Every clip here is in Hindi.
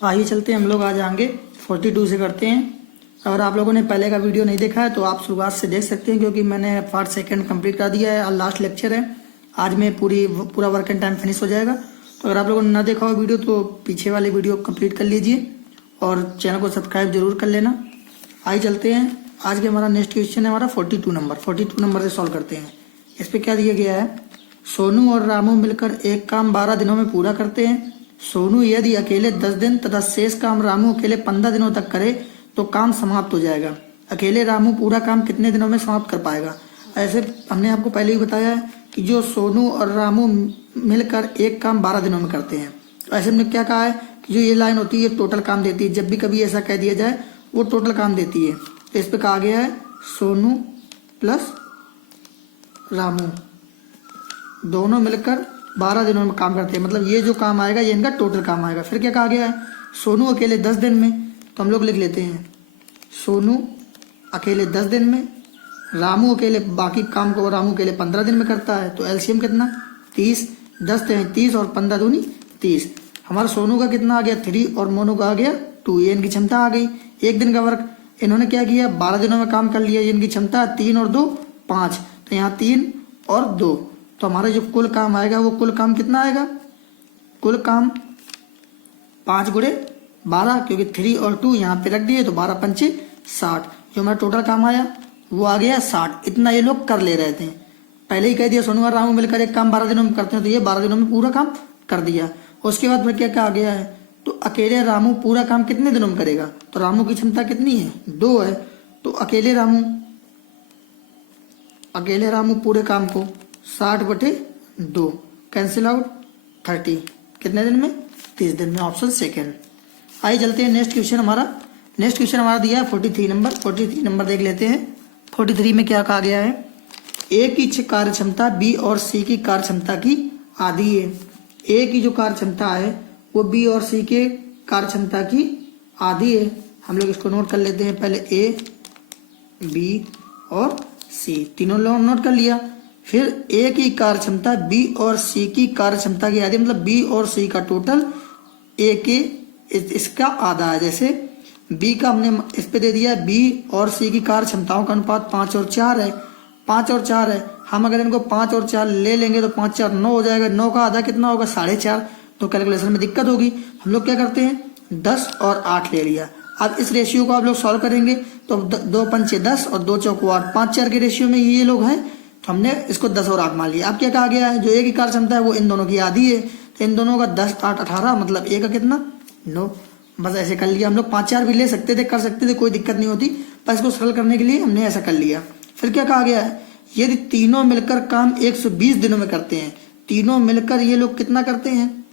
आइए चलते हैं, हम लोग आज आएंगे 42 से करते हैं। अगर आप लोगों ने पहले का वीडियो नहीं देखा है तो आप शुरुआत से देख सकते हैं, क्योंकि मैंने पार्ट सेकंड कंप्लीट कर दिया है और लास्ट लेक्चर है। आज में पूरा वर्क एंड टाइम फिनिश हो जाएगा। तो अगर आप लोगों ने ना देखा हो वीडियो तो पीछे वाले वीडियो कंप्लीट कर लीजिए और चैनल को सब्सक्राइब जरूर कर लेना। आइए चलते हैं, आज के हमारा नेक्स्ट क्वेश्चन है हमारा 42 नंबर से सॉल्व करते हैं। इस पर क्या दिया गया है, सोनू और रामू मिलकर एक काम 12 दिनों में पूरा करते हैं। सोनू यदि अकेले 10 दिन तथा शेष काम रामू अकेले 15 दिनों तक करे तो काम समाप्त हो जाएगा। अकेले रामू पूरा काम कितने दिनों में समाप्त कर पाएगा। ऐसे हमने आपको पहले ही बताया है कि जो सोनू और रामू मिलकर एक काम 12 दिनों में करते हैं। तो ऐसे हमने क्या कहा है कि जो ये लाइन होती है टोटल काम देती है। जब भी कभी ऐसा कह दिया जाए वो टोटल काम देती है। तो इस पर कहा गया है सोनू प्लस रामू दोनों मिलकर 12 दिनों में काम करते हैं, मतलब ये जो काम आएगा ये इनका टोटल काम आएगा। फिर क्या कहा गया है, सोनू अकेले 10 दिन में, तो हम लोग लिख लेते हैं सोनू अकेले 10 दिन में, रामू अकेले बाकी काम को रामू अकेले 15 दिन में करता है। तो एलसीएम कितना 30, 10 हैं 30 और 15 दूनी 30। हमारा सोनू का कितना आ गया 3 और मोनू का आ गया 2। ये इनकी क्षमता आ गई। एक दिन का वर्क इन्होंने क्या किया 12 दिनों में काम कर लिया। ये इनकी क्षमता 3 और 2 5, तो यहाँ 3 और 2, तो हमारा जो कुल काम आएगा वो कुल काम कितना आएगा, कुल काम 5 गुणे 12, क्योंकि 3 और 2 यहाँ पे रख दिए तो 12 पंचे 60। जो हमारा टोटल काम आया वो आ गया 60। इतना ये लोग कर ले रहे थे। पहले ही कह दिया सोनू और रामू मिलकर एक काम 12 दिनों में करते हैं, तो ये 12 दिनों में पूरा काम कर दिया। उसके बाद फिर क्या कहा गया है, तो अकेले रामू पूरा काम कितने दिनों में करेगा। तो रामू की क्षमता कितनी है 2 है, तो अकेले रामू पूरे काम को 60/2 कैंसिल आउट 30 कितने दिन में 30 दिन में। Option second. आइए चलते हैं नेक्स्ट क्वेश्चन हमारा दिया है 43 नंबर देख लेते हैं। 43 में क्या कहा गया है, ए की कार्य क्षमता बी और सी की कार्य क्षमता की आधी है। ए की जो कार्य क्षमता है वो बी और सी के कार्य क्षमता की आधी है। हम लोग इसको नोट कर लेते हैं। पहले ए बी और सी तीनों लोग नोट कर लिया। फिर ए की कार्य क्षमता बी और सी की कार्य क्षमता की आधी, मतलब बी और सी का टोटल ए के इसका आधा है। जैसे बी का हमने इस पे दे दिया, बी और सी की कार्य क्षमताओं का अनुपात 5 और 4 है। 5 और 4 है, हम अगर इनको 5 और 4 ले लेंगे तो 5 4 9 हो जाएगा। 9 का आधा कितना होगा 4.5, तो कैलकुलेशन में दिक्कत होगी। हम लोग क्या करते हैं 10 और 8 ले लिया। अब इस रेशियो को आप लोग सॉल्व करेंगे तो 2 पंचे 10 और 2 चौको 8, 5 4 के रेशियो में ये लोग हैं, तो हमने इसको 10 और 8 मान लिया। अब क्या कहा गया है, जो ए की कार्य क्षमता है वो इन दोनों की आधी है, तो इन दोनों का 10 8 18, मतलब ए का कितना 9। बस ऐसे कर लिया। हम लोग 5 4 भी ले सकते थे, कर सकते थे, कोई दिक्कत नहीं होती, पर इसको सरल करने के लिए हमने ऐसा कर लिया। फिर क्या कहा गया है, यदि तीनों मिलकर काम 120 दिनों में करते हैं। तीनों मिलकर ये लोग कितना करते हैं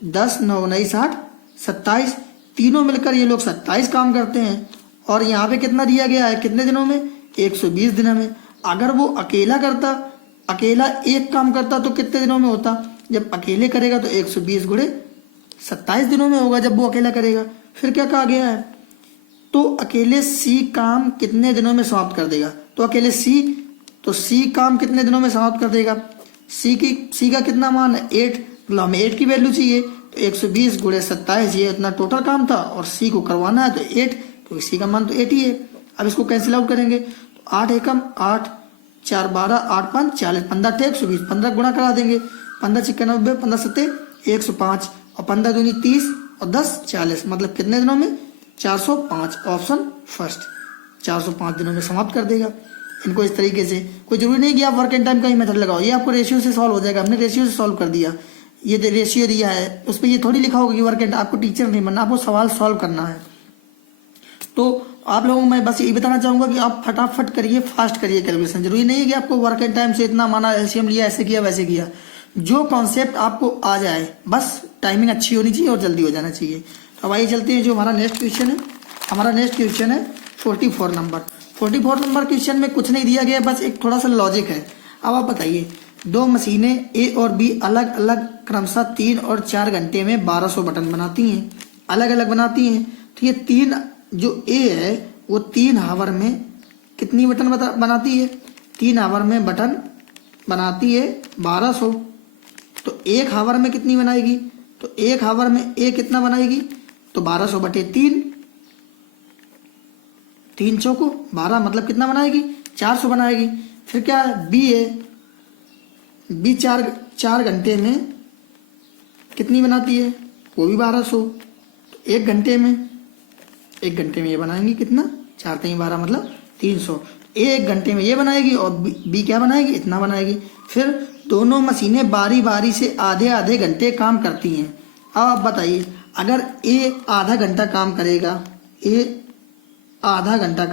10 9 19 60 27, तीनों मिलकर ये लोग 27 काम करते हैं। और यहाँ पे कितना दिया गया है, कितने दिनों में 120 दिनों में। अगर वो अकेला एक काम करता तो कितने दिनों में होता, जब अकेले करेगा तो 120 गुणे 27 दिनों में होगा जब वो अकेला करेगा। फिर क्या कहा गया है, तो अकेले सी काम कितने दिनों में समाप्त कर देगा। तो अकेले सी काम कितने दिनों में समाप्त कर देगा। सी का कितना मान है 8, मतलब हमें 8 की वैल्यू चाहिए, तो 120 गुणे 27 ये इतना टोटल काम था और सी को करवाना है तो 8, क्योंकि सी का मान तो 8 ही है। अब इसको कैंसिल आउट करेंगे तो 8 एकम 8 4 12 8 5 40, 15 टे 120, 15 गुणा करा देंगे, 15 छिक्का 90, 15 सत्ते 105 और 15 दूनी 30 और 10 40, मतलब कितने दिनों में 405। ऑप्शन फर्स्ट 405 दिनों में समाप्त कर देगा। इनको इस तरीके से, कोई जरूरी नहीं कि आप वर्क एंड टाइम का ही मेथड लगाओ, ये आपको रेशियो से सॉल्व हो जाएगा। हमने रेशियो से सॉल्व कर दिया, ये रेशियो दिया है उस पर ये थोड़ी लिखा होगा कि वर्क एंड, आपको टीचर नहीं बनना, आपको सवाल सॉल्व करना है। तो आप लोगों को मैं बस ये बताना चाहूंगा कि आप फटाफट करिए, फास्ट करिए कैलकुलेशन। जरूरी नहीं है कि आपको वर्क एंड टाइम से इतना माना, एलसीएम लिया, ऐसे किया वैसे किया। जो कॉन्सेप्ट आपको आ जाए, बस टाइमिंग अच्छी होनी चाहिए और जल्दी हो जाना चाहिए। तो अब आइए चलते हैं, जो हमारा नेक्स्ट क्वेश्चन है, हमारा नेक्स्ट क्वेश्चन है 44 नंबर। 44 नंबर क्वेश्चन में कुछ नहीं दिया गया, बस एक थोड़ा सा लॉजिक है। अब आप बताइए, दो मशीनें ए और बी अलग अलग क्रमशः 3 और 4 घंटे में 1200 बटन बनाती हैं, अलग अलग बनाती हैं। तो ये 3 जो ए है वो 3 हावर में कितनी बटन बनाती है, 3 हावर में बटन बनाती है 1200। तो 1 हावर में कितनी बनाएगी, तो 1 हावर में ए कितना बनाएगी तो 1200 बटे 3, 3 चौको 12 मतलब कितना बनाएगी 400 बनाएगी। फिर क्या बी है, बी 4 घंटे में कितनी बनाती है, वो भी 1200। तो 1 घंटे में ये बनाएंगी कितना, 4 3 12 मतलब 300। 1 घंटे में ये बनाएगी और बी क्या बनाएगी, इतना बनाएगी। फिर दोनों मशीनें बारी बारी से आधे आधे घंटे काम करती हैं। अब आप बताइए, अगर ए आधा घंटा काम करेगा, आधा घंटा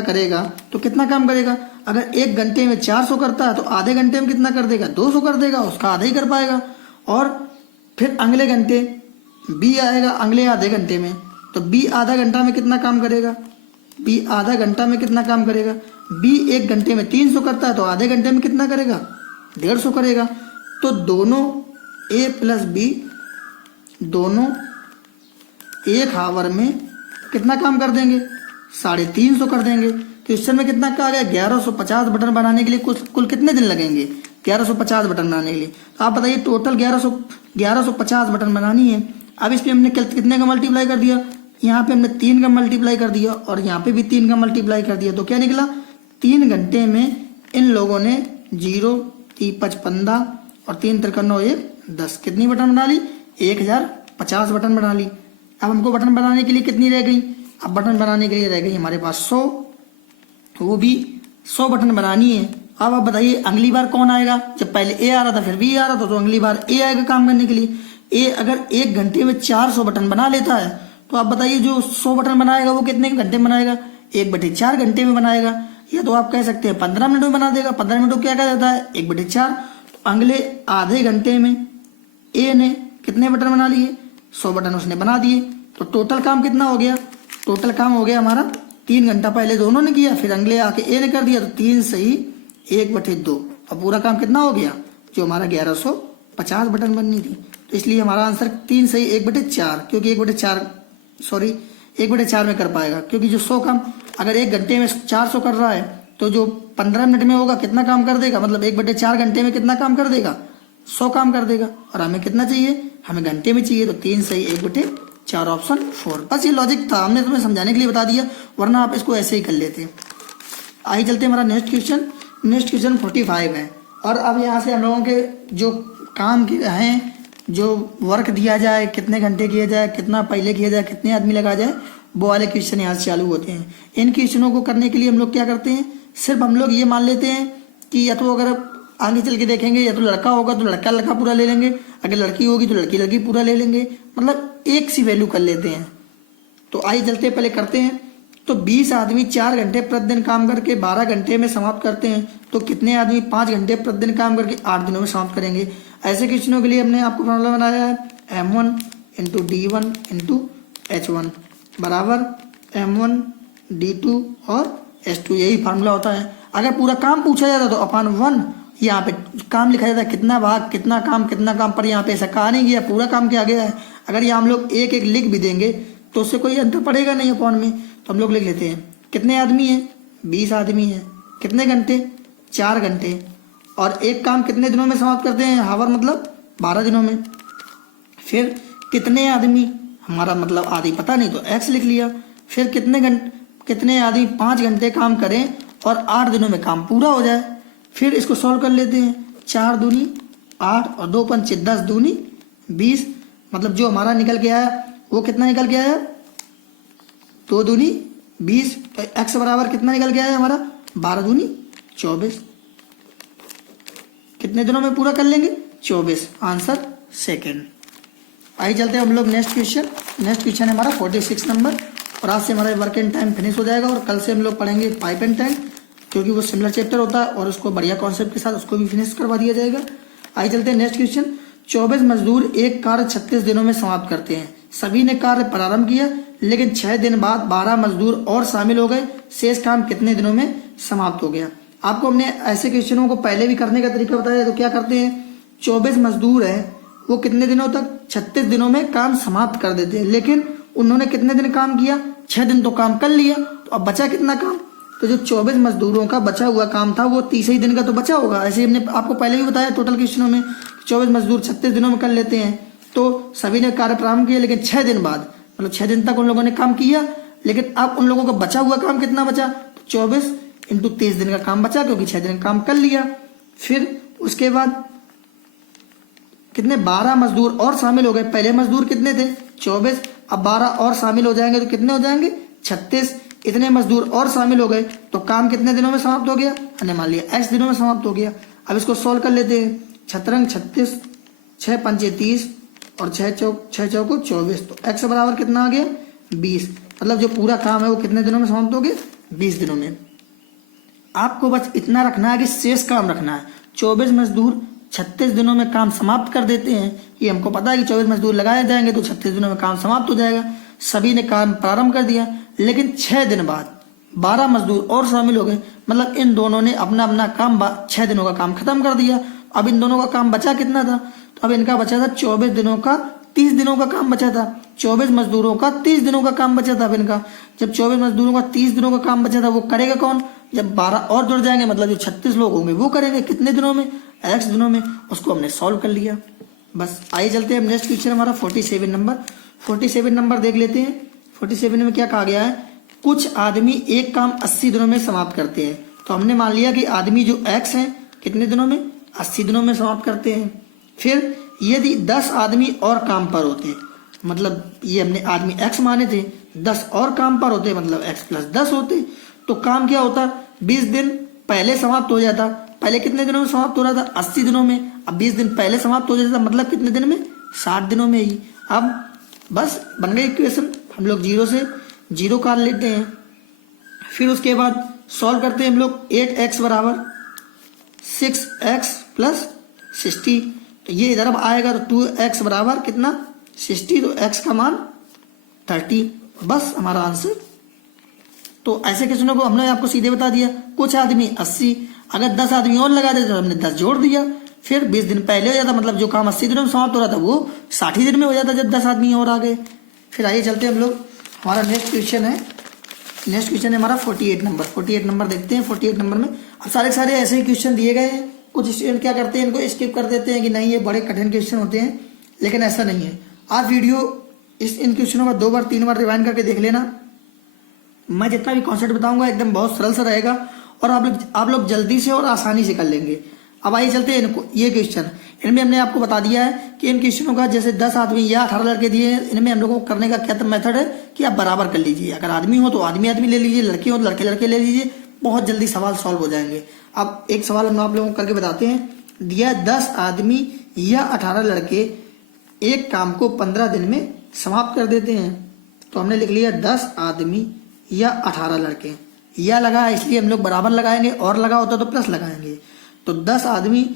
करेगा तो कितना काम करेगा। अगर 1 घंटे में 400 करता है तो आधे घंटे में कितना कर देगा, 200 कर देगा, उसका आधा ही कर पाएगा। और फिर अगले घंटे बी आएगा, अगले आधे घंटे में, तो बी आधा घंटा में कितना काम करेगा, बी 1 घंटे में 300 करता है तो आधे घंटे में कितना करेगा, 150 करेगा। तो दोनों ए प्लस बी दोनों 1 आवर में कितना काम कर देंगे, 350 कर देंगे। तो इस समय कितना का आ गया, 1150 बटन बनाने के लिए कुल कितने दिन लगेंगे, 1150 बटन बनाने के लिए। तो आप बताइए टोटल 1150 बटन बनानी है। अब इसमें हमने कितने का मल्टीप्लाई कर दिया, यहाँ पे हमने 3 का मल्टीप्लाई कर दिया और यहाँ पे भी 3 का मल्टीप्लाई कर दिया। तो क्या निकला, 3 घंटे में इन लोगों ने 0 3 5 15 और 3 53 1 10 कितनी बटन बना ली, 1050 बटन बना ली। अब हमको बटन बनाने के लिए कितनी रह गई, अब बटन बनाने के लिए रह गई हमारे पास 100, वो भी 100 बटन बनानी है। अब आप बताइए अगली बार कौन आएगा, जब पहले ए आ रहा था फिर बी आ रहा था, तो अगली बार ए आएगा काम करने के लिए। ए अगर 1 घंटे में 400 बटन बना लेता है तो आप बताइए जो 100 बटन बनाएगा वो कितने घंटे में बनाएगा, 1/4 घंटे में बनाएगा। या तो आप कह सकते हैं 15 मिनट में बना देगा। 15 मिनट को क्या कहा जाता है, 1/4। तो अगले आधे घंटे में ए ने कितने बटन बना लिए, 100 बटन उसने बना दिए। तो टोटल काम कितना हो गया, टोटल काम हो गया हमारा 3 घंटा पहले दोनों ने किया, फिर अगले आके ए ने कर दिया, तो 3 सही 1/2। अब पूरा काम कितना हो गया, जो हमारा 1150 बटन बननी थी। तो इसलिए हमारा आंसर 3 सही 1/4, क्योंकि 1/4 में कर पाएगा। क्योंकि जो 100 काम अगर 1 घंटे में 400 कर रहा है तो जो 15 मिनट में होगा कितना काम कर देगा, मतलब 1/4 घंटे में कितना काम कर देगा, 100 काम कर देगा। और हमें कितना चाहिए, हमें घंटे में चाहिए। तो 3 सही 1/4 ऑप्शन 4। बस ये लॉजिक था, हमने तुम्हें समझाने के लिए बता दिया, वरना आप इसको ऐसे ही कर लेते। आइए चलते हमारा नेक्स्ट क्वेश्चन 45 है। और अब यहाँ से हम लोगों के जो काम हैं, जो वर्क दिया जाए, कितने घंटे किया जाए, कितना पहले किया जाए, कितने आदमी लगा जाए, वो वाले क्वेश्चन यहाँ से चालू होते हैं। इन क्वेश्चनों को करने के लिए हम लोग क्या करते हैं, सिर्फ हम लोग ये मान लेते हैं कि या तो अगर आगे चल के देखेंगे या तो लड़का होगा तो लड़का पूरा ले लेंगे, अगर लड़की होगी तो लड़की पूरा ले लेंगे, मतलब एक सी वैल्यू कर लेते हैं। तो आइए चलते पहले करते हैं। तो 20 आदमी 4 घंटे प्रतिदिन काम करके 12 घंटे में समाप्त करते हैं, तो कितने आदमी 5 घंटे प्रतिदिन काम करके 8 दिनों में समाप्त करेंगे। ऐसे क्वेश्चनों के लिए हमने आपको फॉर्मूला बनाया है M1 × D1 × H1 बराबर M1 D2 और H2, यही फार्मूला होता है। अगर पूरा काम पूछा जाता तो अपन 1 यहाँ पे काम लिखा जाता है, कितना भाग कितना काम, पर यहाँ पे ऐसा कहा नहीं गया, पूरा काम क्या गया है। अगर यहाँ हम लोग एक लिख भी देंगे तो उससे कोई अंतर पड़ेगा नहीं अपॉन में, तो हम लोग लिख लेते हैं कितने आदमी हैं, 20 आदमी हैं, कितने घंटे, 4 घंटे, और एक काम कितने दिनों में समाप्त करते हैं, हावर मतलब 12 दिनों में। फिर कितने आदमी, हमारा मतलब आदि पता नहीं तो x लिख लिया। फिर कितने आदमी 5 घंटे काम करें और 8 दिनों में काम पूरा हो जाए। फिर इसको सॉल्व कर लेते हैं, 4 दूनी 8 और 2 पंचे 10 दूनी 20, मतलब जो हमारा निकल के आया वो कितना निकल के आया, 2 दूनी 20। तो x बराबर कितना निकल के आया हमारा, 12 दूनी 24। कितने दिनों में पूरा कर लेंगे, 24, आंसर सेकंड। आइए चलते हैं हम लोग नेक्स्ट क्वेश्चन है हमारा 46 नंबर। और आज से हमारा वर्क एंड टाइम फिनिश हो जाएगा और कल से हम लोग पढ़ेंगे पाइप एंड टैंक, क्योंकि वो सिमिलर चैप्टर होता है और उसको बढ़िया कॉन्सेप्ट के साथ उसको भी फिनिश करवा दिया जाएगा। आइए चलते हैं नेक्स्ट क्वेश्चन। 24 मजदूर एक कार्य 36 दिनों में समाप्त करते हैं। सभी ने कार्य प्रारंभ किया, लेकिन 6 दिन बाद 12 मजदूर और शामिल हो गए। शेष काम कितने दिनों में समाप्त हो गया। आपको हमने ऐसे क्वेश्चनों को पहले भी करने का तरीका बताया। तो क्या करते हैं, 24 मजदूर है वो कितने दिनों तक, 36 दिनों में काम समाप्त कर देते हैं, लेकिन उन्होंने कितने दिन काम किया, 6 दिन तो काम कर लिया। तो अब बचा कितना काम, तो जो 24 मजदूरों का बचा हुआ काम था वो 30 ही दिन का तो बचा होगा। ऐसे हमने आपको पहले भी बताया टोटल क्वेश्चनों में, 24 मजदूर 36 दिनों में कर लेते हैं। तो सभी ने कार्य प्रारंभ किया, लेकिन 6 दिन बाद, मतलब 6 दिन तक उन लोगों ने काम किया, लेकिन अब उन लोगों का बचा हुआ काम कितना बचा, तो 24 × 30 दिन का काम बचा, क्योंकि 6 दिन काम कर लिया। फिर उसके बाद कितने 12 मजदूर और शामिल हो गए। पहले मजदूर कितने थे 24, अब 12 और शामिल हो जाएंगे तो कितने हो जाएंगे 36। इतने मजदूर और शामिल हो गए तो काम कितने दिनों में समाप्त हो गया, हमने मान लिया x दिनों में समाप्त हो गया। अब इसको सॉल्व कर लेते हैं। 6 36, 6 पंचे 30 और 6 चौको 24, तो x बराबर कितना आ गया 20। मतलब जो पूरा काम है वो कितने दिनों में समाप्त हो गया 20 दिनों में। आपको बस इतना रखना है कि शेष काम रखना है। 24 मजदूर 36 दिनों में काम समाप्त कर देते हैं, ये हमको पता है कि 24 मजदूर लगाए जाएंगे तो 36 दिनों में काम समाप्त हो जाएगा। सभी ने काम प्रारंभ कर दिया, लेकिन 6 दिन बाद 12 मजदूर और शामिल हो गए, मतलब इन दोनों ने अपना अपना काम 6 दिनों का काम खत्म कर दिया। अब इन दोनों का काम बचा कितना था, तो अब इनका बचा था 24 दिनों का 30 दिनों का काम बचा था। 24 मजदूरों का 30 दिनों का काम बचा था। अब इनका जब 24 मजदूरों का 30 दिनों का काम बचा था, वो करेगा कौन, जब 12 और जुड़ जाएंगे, मतलब जो 36 लोग होंगे वो करेंगे कितने दिनों में, x दिनों में। उसको हमने सॉल्व कर लिया। बस आइए चलते हैं नेक्स्ट क्वेश्चन हमारा 47 नंबर। 47 नंबर देख लेते हैं। 47 में क्या कहा गया है, कुछ आदमी एक काम 80 दिनों में समाप्त करते हैं। तो हमने मान लिया कि आदमी जो x है कितने दिनों में 80 दिनों में समाप्त करते हैं। फिर यदि 10 आदमी और काम पर होते, मतलब ये हमने आदमी x माने थे, 10 और काम पर होते, मतलब x + 10 होते, तो काम क्या होता 20 दिन पहले समाप्त हो जाता। पहले कितने दिनों में समाप्त हो रहा था 80 दिनों में, अब 20 दिन पहले समाप्त हो जाता, मतलब कितने दिन में 60 दिनों में ही। अब बस बन गई इक्वेशन। हम लोग 0 से 0 काट लेते हैं। फिर उसके बाद सॉल्व करते हैं हम लोग। 8x बराबर 6x + 60, तो ये इधर अब आएगा तो 2x बराबर कितना 60, तो x का मान 30। बस हमारा आंसर। तो ऐसे क्वेश्चनों को हमने आपको सीधे बता दिया। कुछ आदमी 80, अगर 10 आदमी और लगा देते तो हमने 10 जोड़ दिया। फिर 20 दिन पहले हो जाता, मतलब जो काम 80 दिनों में समाप्त हो रहा था वो 60 दिन में हो जाता जब 10 आदमी और आ गए। फिर आइए चलते हैं हम लोग, हमारा नेक्स्ट क्वेश्चन है। नेक्स्ट क्वेश्चन है हमारा 48 नंबर। 48 नंबर देखते हैं। 48 नंबर में अब सारे ऐसे ही क्वेश्चन दिए गए हैं। कुछ स्टूडेंट क्या करते हैं, इनको स्किप कर देते हैं कि नहीं ये बड़े कठिन क्वेश्चन होते हैं, लेकिन ऐसा नहीं है। आप वीडियो इन क्वेश्चनों का 2 बार 3 बार रिवाइंड करके देख लेना। मैं जितना भी कॉन्सेप्ट बताऊंगा एकदम बहुत सरल सा रहेगा और आप लोग जल्दी से और आसानी से कर लेंगे। अब आइए चलते हैं इनको, ये क्वेश्चन इनमें हमने आपको बता दिया है कि इन क्वेश्चनों का जैसे 10 आदमी या 18 लड़के दिए हैं, इनमें हम लोगों को करने का क्या मेथड है कि आप बराबर कर लीजिए। अगर आदमी हो तो आदमी ले लीजिए, लड़के हो तो लड़के ले लीजिए, बहुत जल्दी सवाल सॉल्व हो जाएंगे। अब एक सवाल हम आप लोगों को करके बताते हैं। दिया 10 आदमी या 18 लड़के एक काम को 15 दिन में समाप्त कर देते हैं। तो हमने लिख लिया 10 आदमी या 18 लड़के, या लगा इसलिए हम लोग बराबर लगाएंगे, और लगा होता तो प्लस लगाएंगे। तो 10 आदमी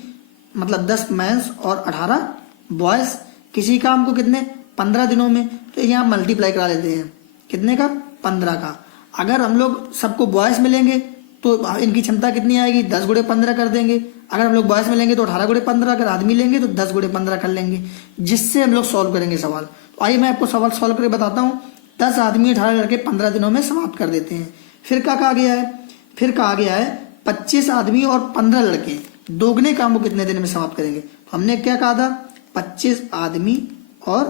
मतलब 10 मैंस और 18 बॉयज किसी काम को कितने 15 दिनों में, तो यहाँ मल्टीप्लाई करा लेते हैं कितने का 15 का। अगर हम लोग सबको बॉयज मिलेंगे तो इनकी क्षमता कितनी आएगी 10 × 15 कर देंगे। अगर हम लोग बॉयज में लेंगे तो 18 × 15, अगर आदमी लेंगे तो 10 × 15 कर लेंगे, जिससे हम लोग सॉल्व करेंगे सवाल। तो आइए मैं आपको सवाल सॉल्व करके बताता हूँ। 10 आदमी 18 लड़के 15 दिनों में समाप्त कर देते हैं। फिर क्या कहा गया है, फिर कहा गया है 25 आदमी और 15 लड़के दोगुने काम को कितने दिन में समाप्त करेंगे। तो हमने क्या कहा था 25 आदमी और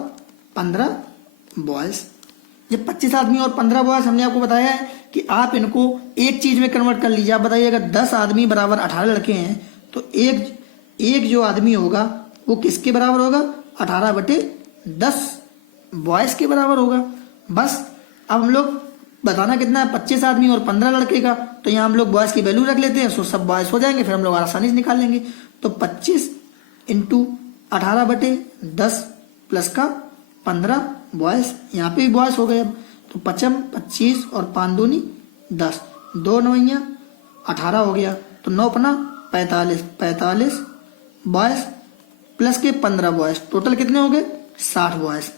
15 बॉयज। जब 25 आदमी और 15 बॉयज हमने आपको बताया है कि आप इनको एक चीज में कन्वर्ट कर लीजिए। आप बताइए अगर 10 आदमी बराबर 18 लड़के हैं तो एक जो आदमी होगा वो किसके बराबर होगा 18/10 बॉयज के बराबर होगा। बस अब हम लोग बताना कितना है 25 आदमी और 15 लड़के का, तो यहाँ हम लोग बॉयज की वैल्यू रख लेते हैं, सो सब बॉयज हो जाएंगे, फिर हम लोग आसानी से निकाल लेंगे। तो 25 × 18/10 प्लस का 15 बॉयज, यहाँ पे भी बॉयज हो गए। अब तो 25 और 5 दूनी 10, 2 9 18 हो गया, तो 9 × 45 बॉयज प्लस के 15 बॉयज, टोटल कितने हो गए 60 बॉयज।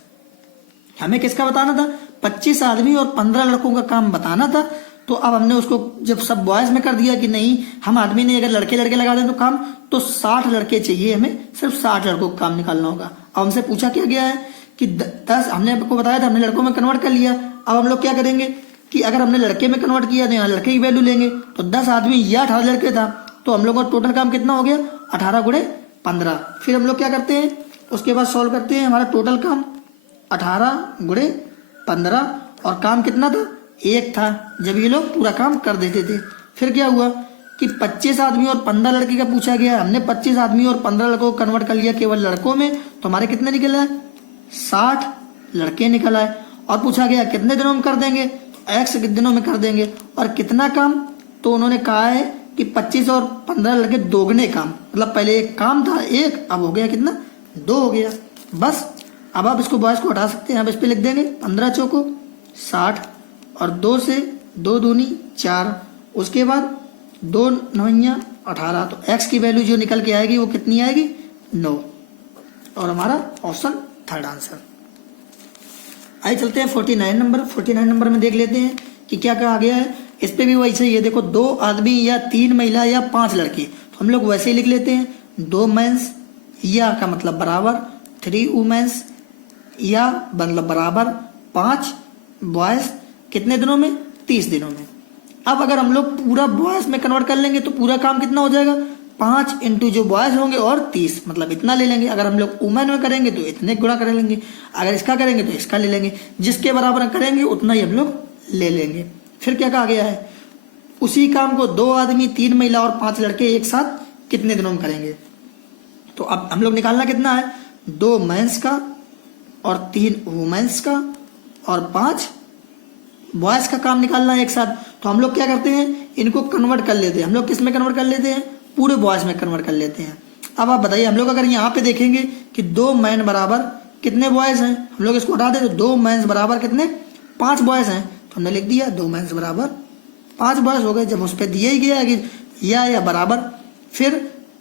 हमें किसका बताना था 25 आदमी और 15 लड़कों का काम बताना था। तो अब हमने उसको जब सब बॉयज में कर दिया कि नहीं हम आदमी नहीं, अगर लड़के लगा दें तो काम, तो 60 लड़के चाहिए, हमें सिर्फ 60 लड़कों का काम निकालना होगा। अब हमसे पूछा क्या गया है कि 10 हमने आपको बताया था, हमने लड़कों में कन्वर्ट कर लिया। अब हम लोग क्या करेंगे कि अगर हमने लड़के में कन्वर्ट किया तो यहाँ लड़के की वैल्यू लेंगे। तो 10 आदमी या 18 लड़के था, तो हम लोग का टोटल काम कितना हो गया 18 × 15। फिर हम लोग क्या करते हैं उसके बाद सॉल्व करते हैं। हमारा टोटल काम 18 गुणे 15 और काम कितना था, 1 था जब ये लोग पूरा काम कर देते थे। फिर क्या हुआ कि 25 आदमी और 15 लड़के का पूछा गया। हमने 25 आदमी और 15 लड़कों को कन्वर्ट कर लिया केवल लड़कों में, तो हमारे कितने निकल आए, 60 लड़के निकल आए। और पूछा गया कितने दिनों में कर देंगे, तो x दिनों में कर देंगे। और कितना काम, तो उन्होंने कहा है कि 25 और 15 लड़के दोगुने काम, मतलब पहले एक काम था 1, अब हो गया कितना, 2 हो गया। बस अब आप इसको बॉयज को हटा सकते हैं। अब इस पे लिख देंगे 15 चौको 60 और 2 से 2 दूनी 4, उसके बाद 2 9 18। तो x की वैल्यू जो निकल के आएगी वो कितनी आएगी, 9। और हमारा ऑप्शन थर्ड आंसर। आइए चलते हैं 49 नंबर। 49 नंबर में देख लेते हैं कि क्या कहा गया है। इस पे भी वही से, ये देखो 2 आदमी या 3 महिला या 5 लड़के, तो हम लोग वैसे ही लिख लेते हैं 2 मेंस या का मतलब बराबर 3 वुमेन्स या मतलब बराबर 5 बॉयज, कितने दिनों में, 30 दिनों में। अब अगर हम लोग पूरा बॉयज में कन्वर्ट कर लेंगे तो पूरा काम कितना हो जाएगा, 5 इंटू जो बॉयज होंगे और 30, मतलब इतना ले लेंगे। अगर हम लोग वुमेन में करेंगे तो इतने गुणा कर लेंगे, अगर इसका करेंगे तो इसका ले लेंगे, जिसके बराबर करेंगे उतना ही हम लोग ले लेंगे। फिर क्या कहा गया है, उसी काम को 2 आदमी 3 महिला और 5 लड़के एक साथ कितने दिनों में करेंगे। तो अब हम लोग निकालना कितना है, 2 मेंस का और 3 वुमेन्स का और 5 बॉयज का काम निकालना है एक साथ। तो हम लोग क्या करते हैं, इनको कन्वर्ट कर लेते हैं। हम लोग किस में कन्वर्ट कर लेते हैं, पूरे बॉयज में कन्वर्ट कर लेते हैं। अब आप बताइए, हम लोग अगर यहाँ पे देखेंगे कि 2 मैन बराबर कितने बॉयज हैं, हम लोग इसको हटा दें तो 2 मैंस बराबर कितने, 5 बॉयज हैं। तो हमने लिख दिया 2 मैंस बराबर 5 बॉयज हो गए, जब उस पर दिया ही गया है कि या बराबर। फिर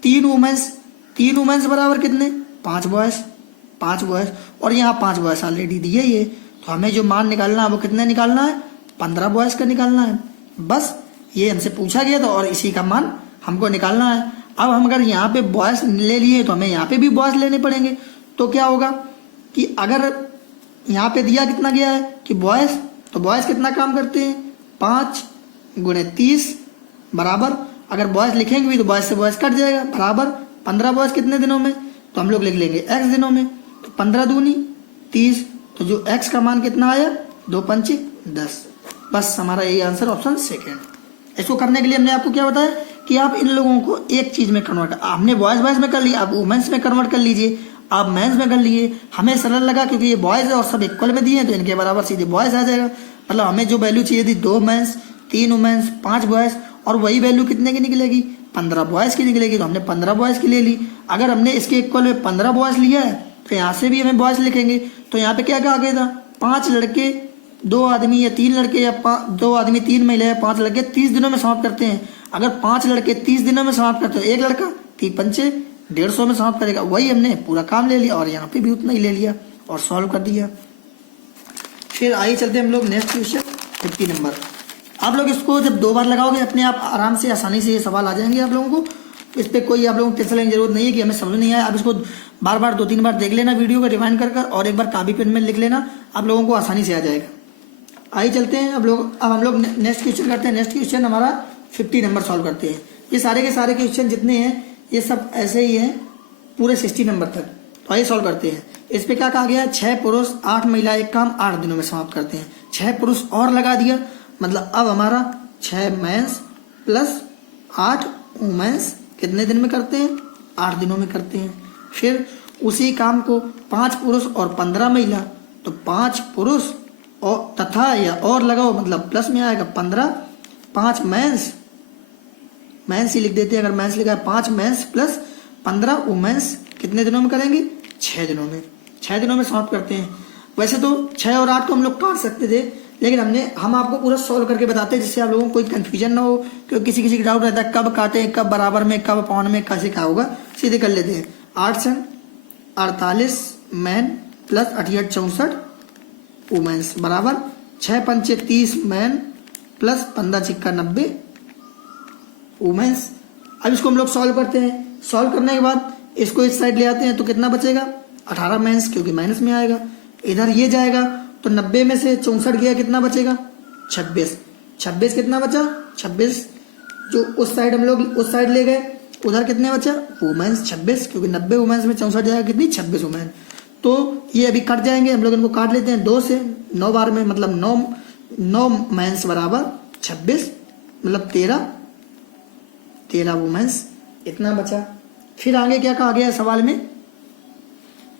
3 वुमेन्स बराबर कितने, 5 बॉयज और यहाँ 5 बॉयज ऑलरेडी दिए ही है। तो हमें जो मान निकालना है वो कितने निकालना है, 15 बॉयज का निकालना है। बस ये हमसे पूछा गया था और इसी का मान हमको निकालना है। अब हम अगर यहाँ पे बॉयज ले लिए तो हमें यहाँ पे भी बॉयज लेने पड़ेंगे। तो क्या होगा कि अगर यहाँ पे दिया कितना गया है कि बॉयज, तो बॉयज कितना काम करते हैं, 5 गुणे 30 बराबर, अगर बॉयज लिखेंगे भी तो बॉयज से बॉयज कट जाएगा, बराबर 15 बॉयज कितने दिनों में, तो हम लोग लिख लेंगे x दिनों में। तो 15 दूनी 30, तो जो x का मान कितना आया, 2 पंचे 10। बस हमारा यही आंसर ऑप्शन सेकेंड। इसको करने के लिए हमने आपको क्या बताया कि आप इन लोगों को एक चीज में कन्वर्ट, हमने बॉयज में कर लिया, आप वुमेन्स में कन्वर्ट कर लीजिए, आप मेंस में कर लिए। हमें सरल लगा क्योंकि ये बॉयज है और सब इक्वल में दिए हैं, तो इनके बराबर सीधे बॉयज आ जाएगा। मतलब हमें जो वैल्यू चाहिए थी 2 मेंस 3 वुमेन्स 5 बॉयज, और वही वैल्यू कितने की निकलेगी, 15 बॉयज की निकलेगी। तो हमने 15 बॉयज की ले ली। अगर हमने इसके इक्वल में 15 बॉयज लिया है तो यहाँ से भी हमें बॉयज लिखेंगे। तो यहाँ पे क्या कहा गया था, 5 लड़के 2 आदमी या 3 लड़के या 2 आदमी 3 महिला या 5 लड़के 30 दिनों में समाप्त करते हैं। अगर 5 लड़के 30 दिनों में समाप्त करते हैं, एक लड़का 3 पंचे 150 में समाप्त करेगा। वही हमने पूरा काम ले लिया और यहाँ पे भी उतना ही ले लिया और सॉल्व कर दिया। फिर आइए चलते हम लोग नेक्स्ट क्वेश्चन 50 नंबर। आप लोग इसको जब 2 बार लगाओगे अपने आप आराम से आसानी से ये सवाल आ जाएंगे आप लोगों को। इस पर कोई आप लोगों को टेंशन लेने की जरूरत नहीं है कि हमें समझ नहीं आया। आप इसको बार बार 2-3 बार देख लेना वीडियो को रिवाइंड कर और एक बार कॉपी पेन में लिख लेना, आप लोगों को आसानी से आ जाएगा। आइए चलते हैं अब हम लोग नेक्स्ट क्वेश्चन करते हैं। नेक्स्ट क्वेश्चन हमारा 50 नंबर सॉल्व करते हैं। ये सारे के सारे क्वेश्चन जितने हैं ये सब ऐसे ही हैं पूरे 60 नंबर तक। तो आइए सॉल्व करते हैं। इस पे क्या कहा गया है, 6 पुरुष 8 महिला एक काम 8 दिनों में समाप्त करते हैं। 6 पुरुष और लगा दिया, मतलब अब हमारा 6 मेंस प्लस 8 वुमेन्स कितने दिन में करते हैं, 8 दिनों में करते हैं। फिर उसी काम को 5 पुरुष और 15 महिला, तो 5 पुरुष और तथा या और लगाओ मतलब प्लस में आएगा 15, 5 मेंस ही लिख देते हैं। अगर मेंस लिखा है 5 मेंस प्लस 15 वुमेन्स कितने दिनों में करेंगे, 6 दिनों में। 6 दिनों में समाप्त करते हैं। वैसे तो 6 और 8 को हम लोग काट सकते थे, लेकिन हम आपको पूरा सॉल्व करके बताते हैं जिससे आप लोगों को कोई कंफ्यूजन ना हो, क्योंकि किसी का डाउट रहता है कब काटे, कब बराबर में, कब पौन में, कैसे क्या होगा। सीधे कर लेते हैं। 8 से 48 मैन प्लस 88 64 वुमेन्स बराबर 6 पंचे 30 मैन प्लस 15 चिक्का 90 वुमेन्स। अब इसको हम लोग सॉल्व करते हैं। सॉल्व करने के बाद इसको इस साइड ले आते हैं तो कितना बचेगा, 18 मेंस, क्योंकि माइनस में आएगा। इधर ये जाएगा तो 90 में से 64 गया, कितना बचेगा, 26 कितना बचा, 26 जो उस साइड हम लोग उस साइड ले गए उधर कितने बचा वुमेन्स 26, क्योंकि 90 वुमेन्स में 64 जाएगा कितनी 26 वुमेन। तो ये अभी कट जाएंगे, हम लोग इनको काट लेते हैं 2 से 9 बार में, मतलब 9 मेंस बराबर 26, मतलब 13 वुमेन्स, इतना बचा। फिर आगे क्या कहा गया है सवाल में,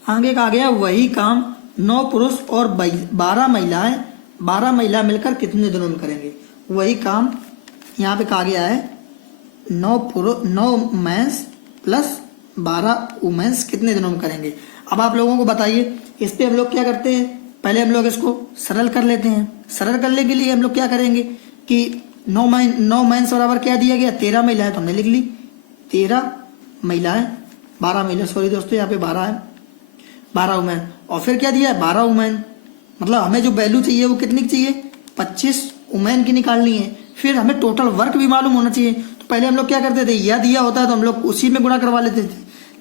आगे कहा गया वही काम 9 पुरुष और 12 महिलाएं, 12 महिला मिलकर कितने दिनों में करेंगे। वही काम यहाँ पे कहा गया है 9 मेंस प्लस 12 वुमेन्स कितने दिनों में करेंगे। अब आप लोगों को बताइए, इस पे हम लोग क्या करते हैं, पहले हम लोग इसको सरल कर लेते हैं। सरल करने के लिए हम लोग क्या करेंगे कि 9 मेंस बराबर क्या दिया गया 13 महिलाएं, तो हमने लिख ली 13 महिलाएं, 12 महिला, सॉरी दोस्तों यहाँ पे 12 है, 12 वुमेन, और फिर क्या दिया है 12 वुमेन, मतलब हमें जो वैल्यू चाहिए वो कितनी की चाहिए 25 वुमेन की निकालनी है। फिर हमें टोटल वर्क भी मालूम होना चाहिए, तो पहले हम लोग क्या करते थे, यह दिया होता है तो हम लोग उसी में गुणा करवा लेते थे,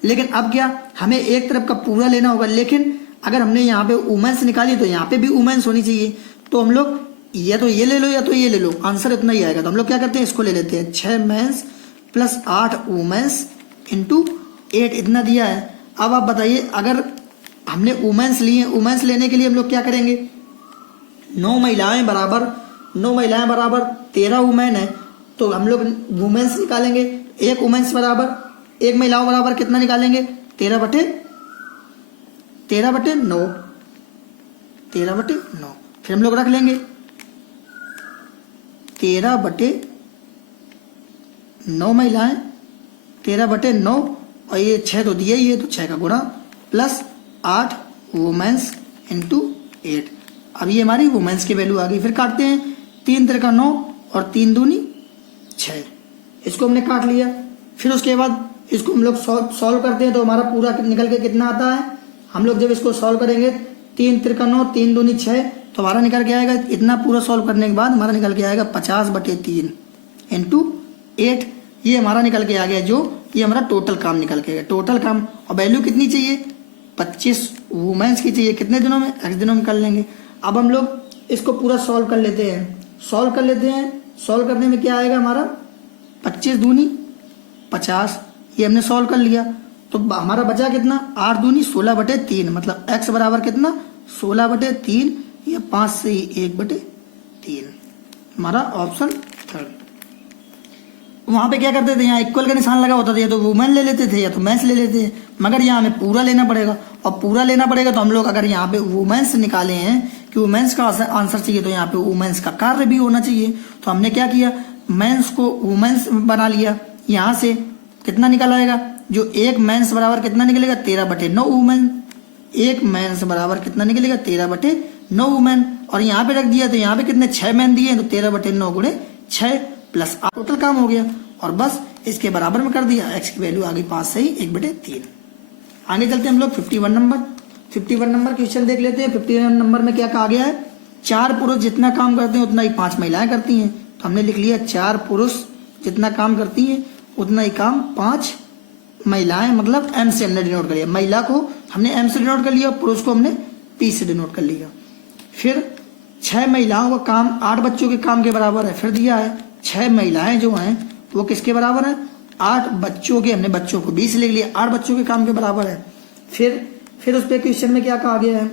लेकिन अब क्या हमें एक तरफ का पूरा लेना होगा। लेकिन अगर हमने यहाँ पे वुमेन्स निकाली तो यहाँ पे भी वुमेन्स होनी चाहिए, तो हम लोग या तो ये ले लो या तो ये ले लो, आंसर इतना ही आएगा। तो हम लोग क्या करते हैं, इसको ले लेते हैं 6 मेंस प्लस 8 वुमेन्स इंटू 8, इतना दिया है। अब आप बताइए, अगर हमने वुमेन्स लिए, वुमेन्स लेने के लिए हम लोग क्या करेंगे, 9 महिलाएं बराबर 13 वुमेन है, तो हम लोग वुमेन्स निकालेंगे, एक वुमेन्स बराबर एक महिलाओं बराबर कितना निकालेंगे 13/9, 13/9। फिर हम लोग रख लेंगे 13/9 महिलाएं, 13/9, और ये 6 तो दिया ही है, तो 6 का गुणा प्लस 8 वुमेन्स इंटू 8। अब ये हमारी वुमेन्स की वैल्यू आ गई। फिर काटते हैं, 3 3 9 और 3 दूनी 6, इसको हमने काट लिया। फिर उसके बाद इसको हम लोग सॉल्व करते हैं, तो हमारा पूरा निकल के कितना आता है, हम लोग जब इसको सॉल्व करेंगे 3 3 9 3 दूनी 6, तो हमारा निकल के आएगा, इतना पूरा सॉल्व करने के बाद हमारा निकल के आएगा 50/3 इंटू 8, ये हमारा निकल के आ गया, जो ये हमारा टोटल काम निकल के आएगा, टोटल काम। और वैल्यू कितनी चाहिए 25 वुमेन्स की चाहिए, कितने दिनों में, x दिनों में कर लेंगे। अब हम लोग इसको पूरा सॉल्व कर लेते हैं, सॉल्व करने में क्या आएगा हमारा 25 दूनी 50, ये हमने सॉल्व कर लिया, तो हमारा बचा कितना 8 दूनी 16/3, मतलब x बराबर कितना 16/3, या 5 से 1/3, हमारा ऑप्शन 3। वहां पे क्या करते थे, यहाँ इक्वल का निशान लगा होता था, या तो वुमेन ले लेते थे या तो मेंस ले लेते थे, मगर यहाँ हमें पूरा लेना पड़ेगा, और पूरा लेना पड़ेगा तो हम लोग अगर यहाँ पे वुमेन्स निकाले हैं कि वुमेन्स का आंसर चाहिए, तो यहाँ पे वुमेन्स का कार्य भी होना चाहिए। तो हमने क्या किया, मेंस को वुमेन्स बना लिया, यहाँ से कितना निकल आएगा, जो एक मेंस बराबर कितना निकलेगा 13/9 वुमेन, एक मेंस बराबर कितना निकलेगा 13/9 वुमेन, और यहाँ पे रख दिया तो यहाँ पे कितने 6 मैन दिए, तो 13/9 गुणे 6 प्लस टोटल काम हो गया, और बस इसके बराबर में कर दिया, x की वैल्यू आ गई 5 से ही 1/3। आगे चलते हैं हम लोग 51 नंबर क्वेश्चन देख लेते हैं। 51 नंबर में क्या कहा गया है, 4 पुरुष जितना काम करते हैं उतना ही 5 महिलाएं करती हैं, तो हमने लिख लिया 4 पुरुष जितना काम करती हैं उतना ही काम 5 महिलाएं, मतलब m से हमने डिनोट कर लिया, महिला को हमने m से डिनोट कर लिया, पुरुष को हमने p से डिनोट कर लिया। फिर 6 महिलाओं का काम 8 बच्चों के काम के बराबर है, फिर दिया है 6 महिलाएं जो हैं वो किसके बराबर है 8 बच्चों के, हमने बच्चों को 20 लिख लिया, 8 बच्चों के काम के बराबर है। फिर उस पर क्वेश्चन में क्या कहा गया है,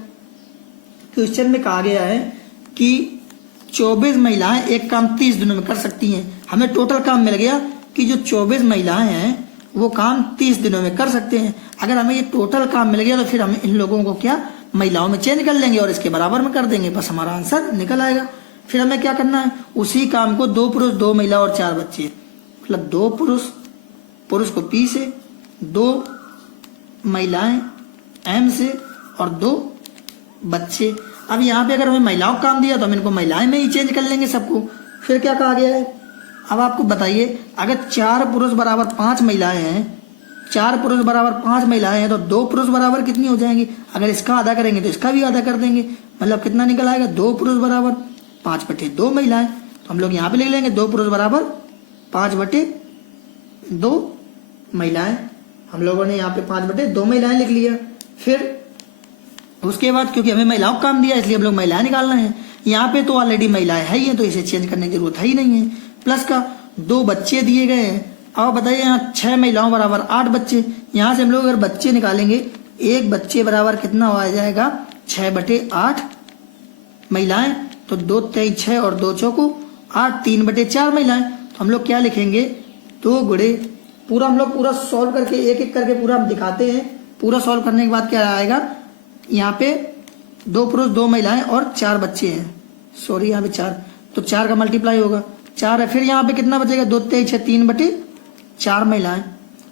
क्वेश्चन में कहा गया है कि 24 महिलाएं एक काम 30 दिनों में कर सकती हैं। हमें टोटल काम मिल गया कि जो 24 महिलाएं हैं वो काम 30 दिनों में कर सकते हैं। अगर हमें ये टोटल काम मिल गया तो फिर हम इन लोगों को क्या महिलाओं में चेंज कर लेंगे और इसके बराबर में कर देंगे, बस हमारा आंसर निकल आएगा। फिर हमें क्या करना है, उसी काम को 2 पुरुष 2 महिला और 4 बच्चे, मतलब 2 पुरुष को P से, 2 महिलाएं M से और 2 बच्चे। अब यहाँ पे अगर हमें महिलाओं का काम दिया तो हम इनको महिलाएं में ही चेंज कर लेंगे सबको। फिर क्या कहा गया है, अब आपको बताइए, अगर 4 पुरुष बराबर 5 महिलाएं हैं, 4 पुरुष बराबर 5 महिलाएं हैं, तो 2 पुरुष बराबर कितनी हो जाएंगी, अगर इसका आधा करेंगे तो इसका भी आधा कर देंगे, मतलब कितना निकल आएगा 2 पुरुष बराबर 5/2 महिलाएं। तो हम लोग यहाँ पे लिख लेंगे 2 पुरुष बराबर 5/2 महिलाएं, हम लोगों ने यहाँ पे 5/2 महिलाएं लिख लिया। फिर उसके बाद क्योंकि हमें महिलाओं का काम दिया इसलिए हम लोग महिलाएं निकालना है, यहाँ पे तो ऑलरेडी महिलाएं है ही है तो इसे चेंज करने की जरूरत है ही नहीं है। प्लस का 2 बच्चे दिए गए हैं, अब बताइए यहाँ 6 महिलाओं बराबर 8 बच्चे, यहाँ से हम लोग अगर बच्चे निकालेंगे, एक बच्चे बराबर कितना आ जाएगा 6/8 महिलाएं, तो 2 3 6 और 2 चौको 8, 3/4 महिलाएं। तो हम लोग क्या लिखेंगे 2 गुणे, पूरा हम लोग पूरा सॉल्व करके एक एक करके पूरा हम दिखाते हैं। पूरा सॉल्व करने के बाद क्या आएगा, यहाँ पे 2 पुरुष 2 महिलाएं और 4 बच्चे हैं, सॉरी यहाँ पे 4, तो 4 का मल्टीप्लाई होगा 4 है। फिर यहाँ पे कितना बचेगा 2 3 6 3/4 महिलाएं।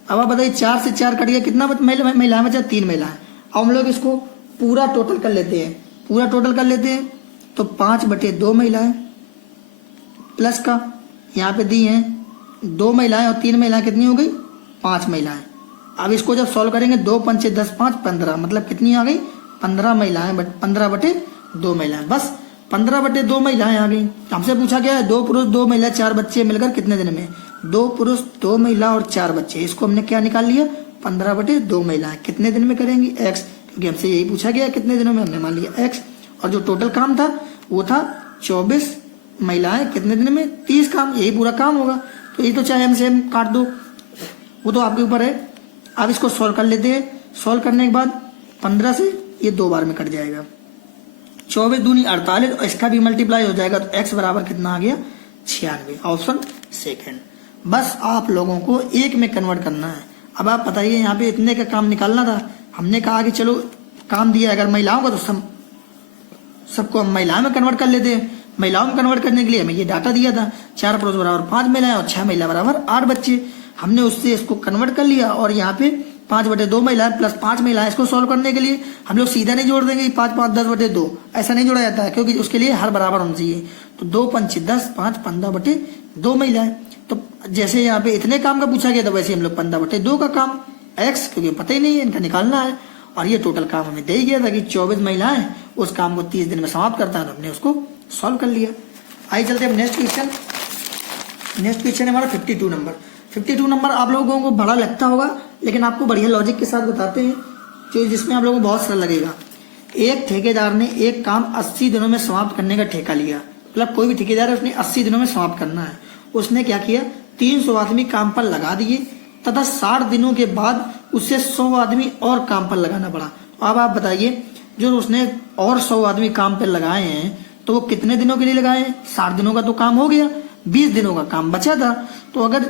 अब आप बताइए 4 से 4 कट गया, कितना महिलाएं बचा 3 महिलाएं। अब हम लोग इसको पूरा टोटल कर लेते हैं, पूरा टोटल कर लेते हैं तो 5/2 महिलाएं प्लस का यहाँ पे दी हैं 2 महिलाएं और 3 महिलाएं, कितनी हो गई 5 महिलाएं। अब इसको जब सॉल्व करेंगे 2 5 10 5 15, मतलब कितनी आ गई 15 महिलाएं, 15/2 महिलाएं, बस 15/2 महिलाएं आ गई। हमसे पूछा गया है 2 पुरुष 2 महिला 4 बच्चे मिलकर कितने दिन में, 2 पुरुष 2 महिला और 4 बच्चे, इसको हमने क्या निकाल लिया 15/2 महिलाएं कितने दिन में करेंगी x, क्योंकि हमसे यही पूछा गया कितने दिनों में, हमने मान लिया x। और जो टोटल काम था वो था 24 महिलाएं कितने दिन में 30 काम, यही पूरा काम होगा। तो ये तो चाहे हमसे हम काट दो, वो तो आपके ऊपर है। अब इसको सॉल्व कर लेते हैं, सॉल्व करने के बाद 15 से ये 2 बार में कट जाएगा, 24 दूनी 48, और इसका भी मल्टीप्लाई हो जाएगा, तो x बराबर कितना आ गया 96, ऑप्शन सेकंड। बस आप लोगों को एक में कन्वर्ट करना है। अब आप बताइए यहाँ पे इतने का काम निकालना था, हमने कहा कि चलो काम दिया अगर महिलाओं का तो सबको हम महिलाओं में कन्वर्ट कर लेते हैं। महिलाओं में कन्वर्ट करने के लिए हमें ये डाटा दिया था 4 पुरुष बराबर 5 महिलाएं और 6 महिला बराबर 8 बच्चे, हमने उससे इसको कन्वर्ट कर लिया। और यहाँ पे 5/2 महिलाएं प्लस 5 महिलाएं, इसको सॉल्व करने के लिए हम लोग सीधा नहीं जोड़ देंगे 5 5 10/2, ऐसा नहीं जोड़ा जाता है, क्योंकि उसके लिए हर बराबर होना चाहिए। तो 2 5 10 5 15/2 महिलाएं। तो जैसे यहाँ पे इतने काम का पूछा गया था, वैसे हम लोग 15/2 का काम x, क्योंकि पता ही नहीं है इनका निकालना है, और ये टोटल काम हमें दे ही गया था कि 24 महिलाएं उस काम को 30 दिन में समाप्त करता है, तो हमने उसको सॉल्व कर लिया। आइए चलते हैं नेक्स्ट क्वेश्चन। नेक्स्ट क्वेश्चन है हमारा 52 नंबर। 52 नंबर आप लोगों को बड़ा लगता होगा, लेकिन आपको बढ़िया लॉजिक के साथ बताते हैं, जो जिसमें आप लोगों को बहुत सरल लगेगा। एक ठेकेदार ने एक काम 80 दिनों में समाप्त करने का ठेका लिया, मतलब कोई भी ठेकेदार है उसने 80 दिनों में समाप्त करना है। उसने क्या किया 300 आदमी काम पर लगा दिए, तथा 60 दिनों के बाद उसे 100 आदमी और काम पर लगाना पड़ा। अब आप बताइए जो उसने और 100 आदमी काम पर लगाए हैं, तो वो कितने दिनों के लिए लगाए हैं, 60 दिनों का तो काम हो गया, 20 दिनों का काम बचा था। तो अगर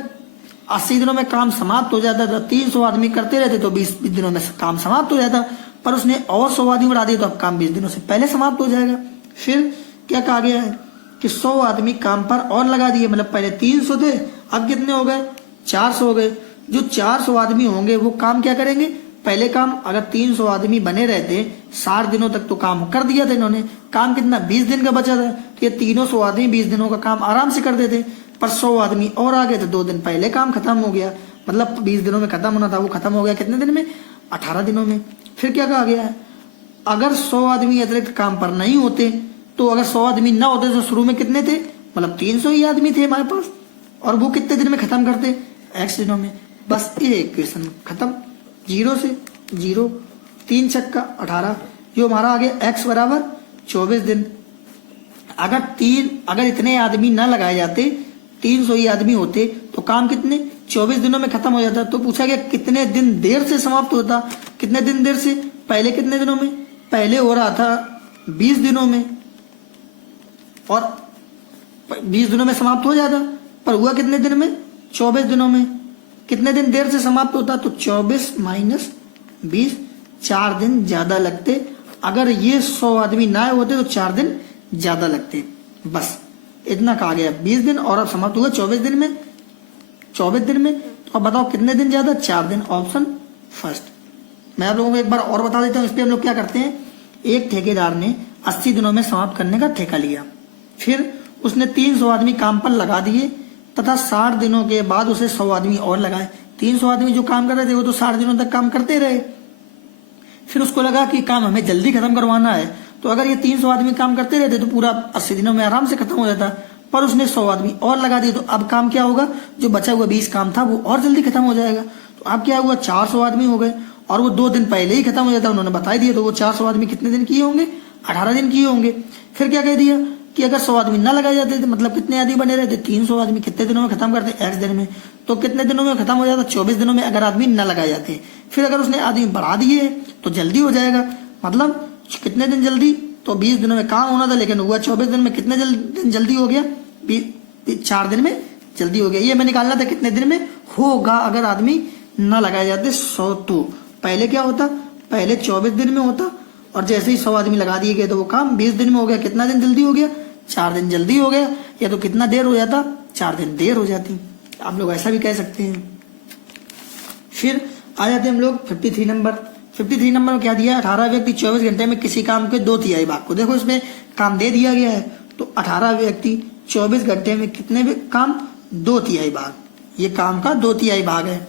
80 दिनों में काम समाप्त हो जाता था, 300 आदमी करते रहते तो 20 दिनों में काम समाप्त हो जाता, पर उसने और 100 आदमी बढ़ा दिए तो अब काम 20 दिनों से पहले समाप्त हो जाएगा। फिर क्या कहा गया है कि 100 आदमी काम पर और लगा दिए, मतलब पहले 300 थे, अब कितने हो गए 400 हो गए। जो 400 आदमी होंगे वो काम क्या करेंगे, पहले काम अगर 300 आदमी बने रहते 60 दिनों तक तो काम कर दिया था इन्होंने, काम कितना 20 दिन का बचा था, तो ये 300 आदमी 20 दिनों का काम आराम से कर देते, पर 100 आदमी और आ गए तो 2 दिन पहले काम खत्म हो गया, मतलब 20 दिनों में खत्म होना था वो खत्म हो गया कितने दिन में 18 दिनों में। फिर क्या कहा गया है, अगर 100 आदमी अतिरिक्त काम पर नहीं होते, तो अगर 100 आदमी ना होते तो शुरू में कितने थे, मतलब 300 ही आदमी थे हमारे पास, और वो कितने दिन में खत्म करते x दिनों में। बस ये इक्वेशन खत्म, 0 से 0, 3 छक्का 18, जो हमारा आ गया x बराबर 24 दिन। अगर इतने आदमी ना लगाए जाते, 300 ही आदमी होते, तो काम कितने 24 दिनों में खत्म हो जाता। तो पूछा गया कितने दिन देर से समाप्त होता, कितने दिन देर से, पहले कितने दिनों में, पहले हो रहा था 20 दिनों में, और 20 दिनों में समाप्त हो जाता, पर हुआ कितने दिन में 24 दिनों में। कितने दिन देर से समाप्त होता, तो 24 माइनस 20, 4 दिन ज्यादा लगते। अगर ये 100 आदमी ना होते तो 4 दिन ज्यादा लगते। बस इतना कहा गया, 20 दिन, और अब समाप्त हुआ 24 दिन में, 24 दिन में। तो अब बताओ कितने दिन ज्यादा, 4 दिन, ऑप्शन फर्स्ट। मैं आप लोगों को एक बार और बता देता हूँ, इस पर हम लोग क्या करते हैं, एक ठेकेदार ने 80 दिनों में समाप्त करने का ठेका लिया, फिर उसने 300 आदमी काम पर लगा दिए, तथा 60 दिनों के बाद उसे 100 आदमी और लगाए। 300 आदमी जो काम कर रहे थे वो तो 60 दिनों तक काम करते रहे। फिर उसको लगा कि काम हमें जल्दी खत्म करवाना है, तो अगर ये 300 आदमी काम करते रहते तो पूरा 80 दिनों में आराम से खत्म हो जाता, पर उसने 100 आदमी और लगा दिए, तो अब काम क्या होगा, जो बचा हुआ 20 काम था वो और जल्दी खत्म हो जाएगा। तो अब क्या हुआ, 400 आदमी हो गए, और वो 2 दिन पहले ही खत्म हो जाता, उन्होंने बता दिया। तो वो 400 आदमी कितने दिन किए होंगे, 18 दिन किए होंगे। फिर क्या कह दिया कि अगर 100 आदमी ना लगाए जाते थे मतलब कितने आदमी बने रहते, 300 आदमी कितने दिनों में खत्म करते, x दिन में, तो कितने दिनों में खत्म हो जाता, 24 दिनों में अगर आदमी न लगाए जाते। फिर अगर उसने आदमी बढ़ा दिए तो जल्दी हो जाएगा, मतलब कितने दिन जल्दी, तो 20 दिनों में काम होना था लेकिन हुआ 24 दिन में, कितने दिन जल्दी हो गया, 4 दिन में जल्दी हो गया। ये हमें निकालना था कितने दिन में होगा अगर आदमी न लगाए जाते 100। तो पहले क्या होता, पहले 24 दिन में होता, और जैसे ही 100 आदमी लगा दिए गए तो वो काम 20 दिन में हो गया। कितना दिन जल्दी हो गया, 4 दिन जल्दी हो गया। या तो कितना देर हो जाता, 4 दिन देर हो जाती। आप लोग ऐसा भी कह सकते हैं। फिर आ जाते हैं हम लोग 53 नंबर। 53 नंबर में क्या दिया, 18 व्यक्ति 24 घंटे में किसी काम के 2/3 भाग को, देखो इसमें काम दे दिया गया है, तो 18 व्यक्ति 24 घंटे में कितने भी काम, 2/3 भाग, ये काम का 2/3 भाग है,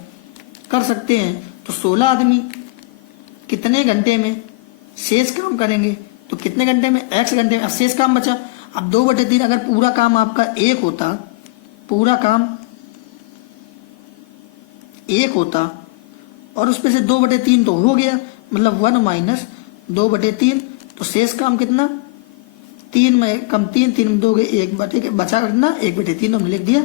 कर सकते हैं। तो 16 आदमी कितने घंटे में शेष काम करेंगे, तो कितने घंटे में, x घंटे में। अब शेष काम बचा, अब 2/3, अगर पूरा काम आपका 1 होता, पूरा काम 1 होता और उसमें से 2/3 तो हो गया, मतलब 1 माइनस 2/3, तो शेष काम कितना, 3 में कम 3, 3 में 2 गए 1/, बचा कितना 1/3, हमने लिख दिया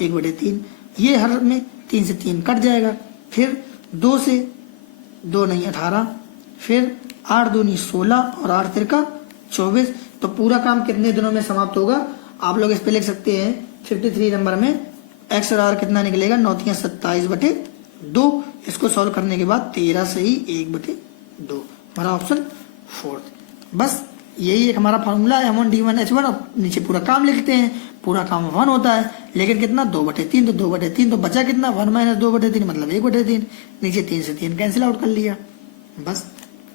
1/3। ये हर में 3 से 3 कट जाएगा। फिर 2 से 2 नहीं 18, फिर 8 दूनी 16 और 8 तिरका 24। तो पूरा काम कितने दिनों में समाप्त होगा, आप लोग इस पे लिख सकते हैं 53 नंबर में x और r कितना निकलेगा, 9 27/2। इसको सॉल्व करने के बाद 13 सही 1/2, हमारा ऑप्शन 4। बस यही एक हमारा फॉर्मूला है, M1 D1 H1। अब नीचे पूरा काम लिखते हैं, पूरा काम 1 होता है लेकिन कितना 2/3, तो 2/3, तो बचा कितना 1 माइनस 2/3 मतलब 1/3। नीचे 3 से 3 कैंसिल आउट कर लिया, बस